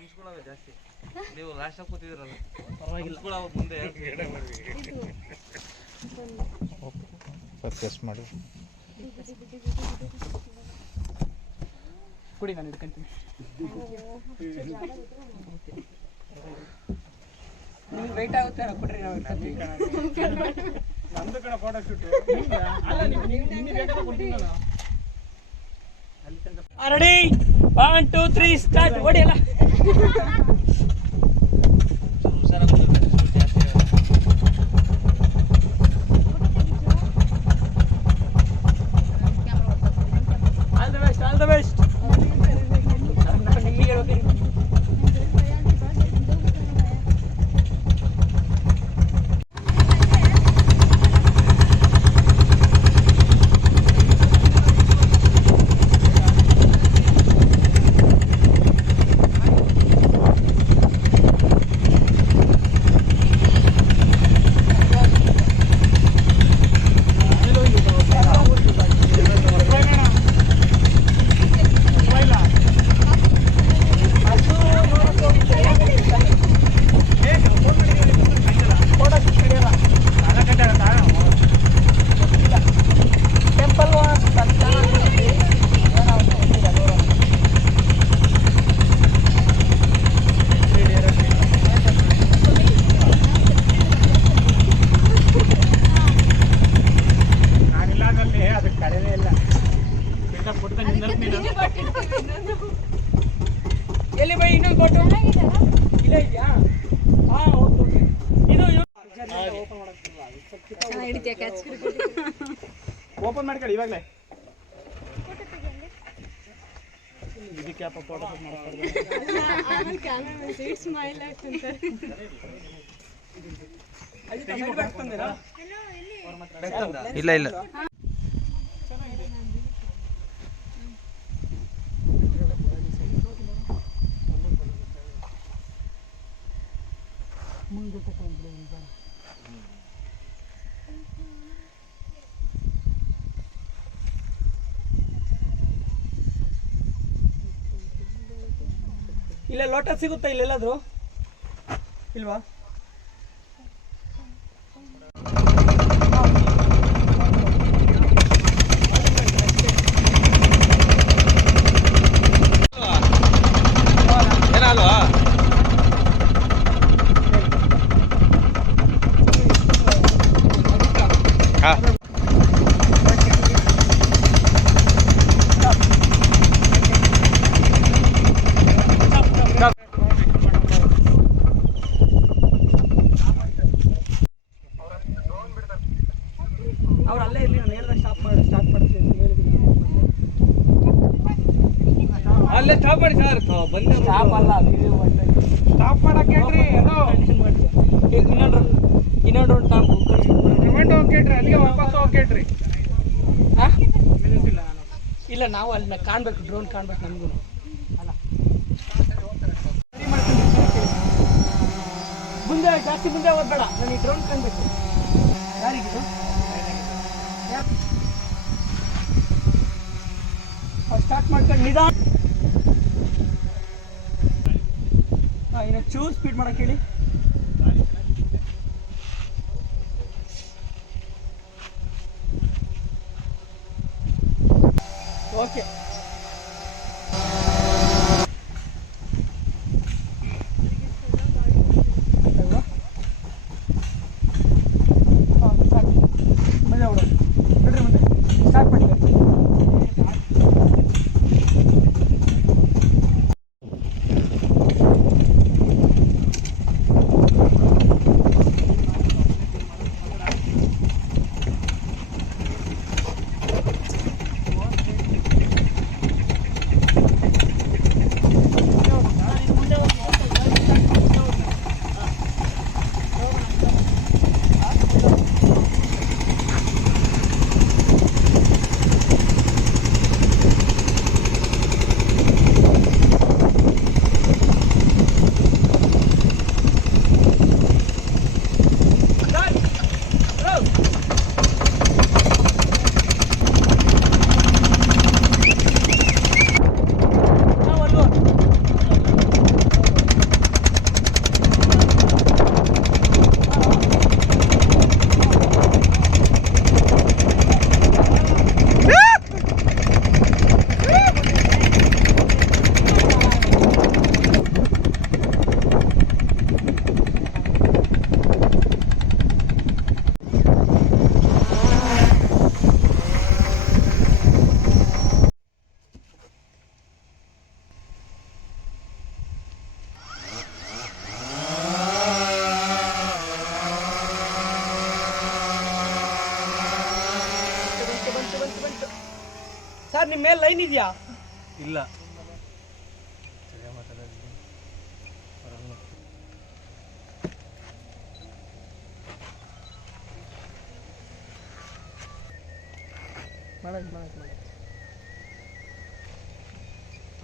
ಹಂಸ್ಕೊಳ್ಳೋದು ಜಾಸ್ತಿ. ನೀವು ಲಾಸ್ಟ್ ಕೂತಿದ್ರಲ್ಲ, ಪರವಾಗಿಲ್ಲ, ಮುಂದೆ ಟೆಸ್ಟ್ ಮಾಡಿ ಕುಡಿ, ನಾನು ಹಿಡ್ಕೊಂತೀನಿ. ನಿಮ್ಗೆ ವೆಯ್ಟ್ ಆಗುತ್ತೆ ಕೊಡ್ರಿ, ನಾವು ಇಡ್ಕೊಂತೀವಿ. ನಮ್ದು ಕಡೆ ಫೋಟೋ ಶೂಟ್ ರೆಡಿ, 1 2 3 ಸ್ಟಾರ್ಟ್. ಹೊಡಿಯಲ್ಲ ಆಲ್ ದ ಬೆಸ್ಟ್. ಎಲ್ಲಿ ಬೈ ಇನ್ನೊಂದು ಕೊಟ್ಟು ಇಲ್ಲ ಇದೆಯಾ? ಹಾಂ, ಓಕೆ. ಇದು ಓಪನ್ ಮಾಡ್ಕೊಳ್ಳಿ ಇವಾಗಲೇ. ಇದಕ್ಕೆ ಅಪ್ಪ ಫೋಟೋ ಇಲ್ಲ ಇಲ್ಲ ಇಲ್ಲ ಲೋಟ ಸಿಗುತ್ತಾ ಇಲ್ಲೆಲ್ಲಾದ್ರೂ? ಇಲ್ವಾ? ಏನಲ್ವಾ? ಹಾಂ, ಅವ್ರು ಅಲ್ಲೇ ಇರಲಿ, ನಾನು ಹೇಳಿದ್ರೆ ಸ್ಟಾಪ್ ಮಾಡ್ತೀನಿ ಅಂತ ಹೇಳಿದ್ದೀನಿ. ಅಲ್ಲೇ ಸ್ಟಾಪ್ ಮಾಡಿ ಸರ್. ಬಂದ ಸ್ಟಾಪ್ ಅಲ್ಲ, ಸ್ಟಾಪ್ ಮಾಡಕ್ಕೆ ಹೇಳ್ರಿ. ಅದು ಇನ್ನೊಂದು ಟಾಪ್ ಕಮೆಂಟ್ ಹೋಗ್ಕೇಳ್ರಿ, ಅಲ್ಲಿಗೆ ವಾಪಸ್ ಹೋಗ್ಕೇಳ್ರಿ. ಇಲ್ಲ, ನಾವು ಅಲ್ಲಿ ಕಾಣ್ಬೇಕು, ಡ್ರೋನ್ ಕಾಣ್ಬೇಕು ನಮಗೂ. ಅಲ್ಲ ಮುಂದೆ ಜಾಸ್ತಿ ಮುಂದೆ ಹೋಗ್ಬೇಡ, ನನಗೆ ಡ್ರೋನ್ ಕಾಣ್ಬೇಕು. ಯಾರಿಗಿದು? ಸ್ಟಾರ್ಟ್ ಮಾಡ್ಕೊಂಡು ನಿಧಾನ. ಹಾಂ, ಇನ್ನು ಚೂರು ಸ್ಪೀಡ್ ಮಾಡಕ್ಕೆ ಹೇಳಿ. ಓಕೆ, ಮಜಾ ಬಿಡೋದು ಬಿಡ್ರಿ, ಮುಂದೆ ಸ್ಟಾರ್ಟ್ ಮಾಡಿ. ನಿಮ್ಮ ಮೇಲೆ ಲೈನ್ ಇದೆಯಾ? ಇಲ್ಲ.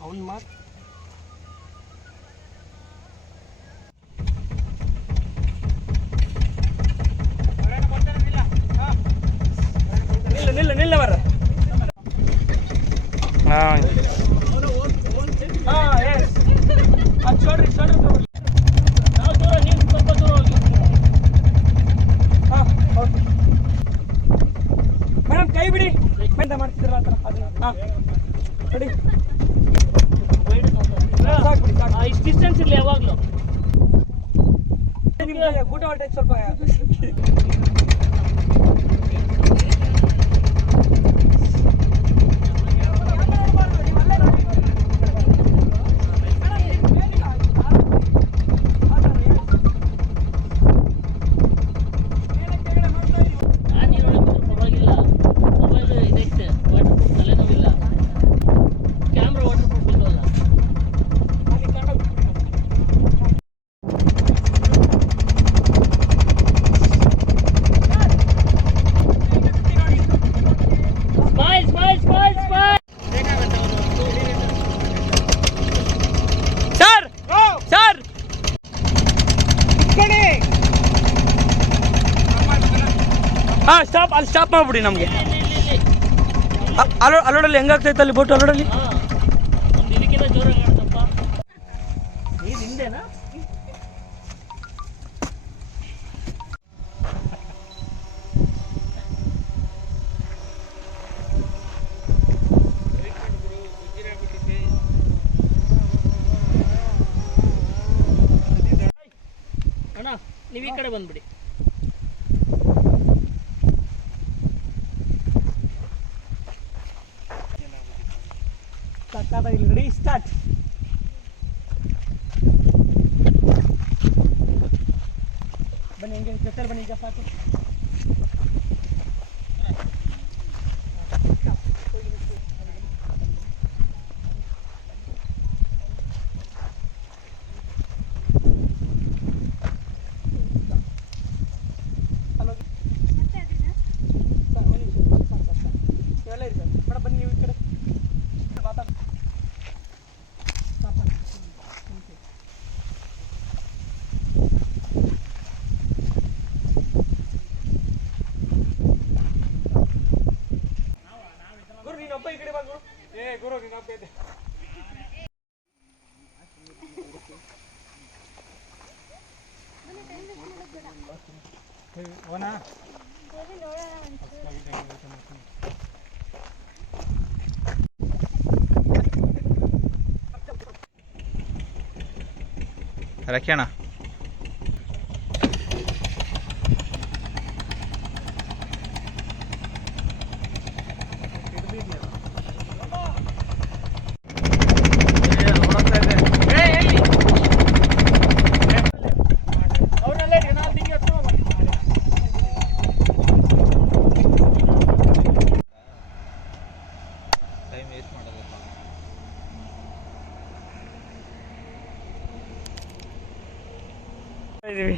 ಅವನ್ ಮಾತು ನಿಲ್ಲ ಬರ. ಚೋಡ್ರಿ ನಾವು ದೂರ, ನೀವು ಸ್ವಲ್ಪ ದೂರ ಹೋಗಿ. ಓಕೆ ಮೇಡಮ್, ಕೈ ಬಿಡಿ. ಎಂತ ಮಾಡ್ತಿದ್ರಲ್ಲ ಆ ಥರ ಅದನ್ನ. ಬಿಡಿ, ಸಾಕು ಬಿಡಿ, ಸಾಕು. ಇಷ್ಟು ಡಿಸ್ಟೆನ್ಸ್ ಇರಲಿ ಯಾವಾಗಲೂ. ನಿಮ್ಗೆ ಊಟ ಹೊಟ್ಟೆ ಸ್ವಲ್ಪ ಸ್ಟಾಪ್. ಅಲ್ಲಿ ಸ್ಟಾಪ್ ಮಾಡ್ಬಿಡಿ. ನಮಗೆ ಅಲ್ಲೋಡಲ್ಲಿ ಹೆಂಗಾಗ್ತೈತೆ ಅಲ್ಲಿ ಬೋಟು ಅಲ್ಲೋಡಲ್ಲಿ. ಅಣ್ಣ ನೀವು ಈ ಕಡೆ ಬಂದ್ಬಿಡಿ. Ready, start. ಬನ್ನಿ, ಹೆಂಗೆ ಜೊತೆಲಿ ಬನ್ನಿ, ಈಗ ಸಾಕು. ಇವೆಲ್ಲ ಇದೆ ಮೇಡಮ್, ಬನ್ನಿ ನೀವು ಈ ಕಡೆ ಮಾತಾಡಿ. ಗುರು ನೀನೊಬ್ಬ ಈ ಕಡೆ ಬಾ ಗುರು. ಗುರು ನೀನೊಬ್ಬ ಇದೆ. ರಕ್ಷಣ ಟೈಮ್ ವೇಸ್ಟ್ ಮಾಡೋದಪ್ಪ. ಇದೀವಿ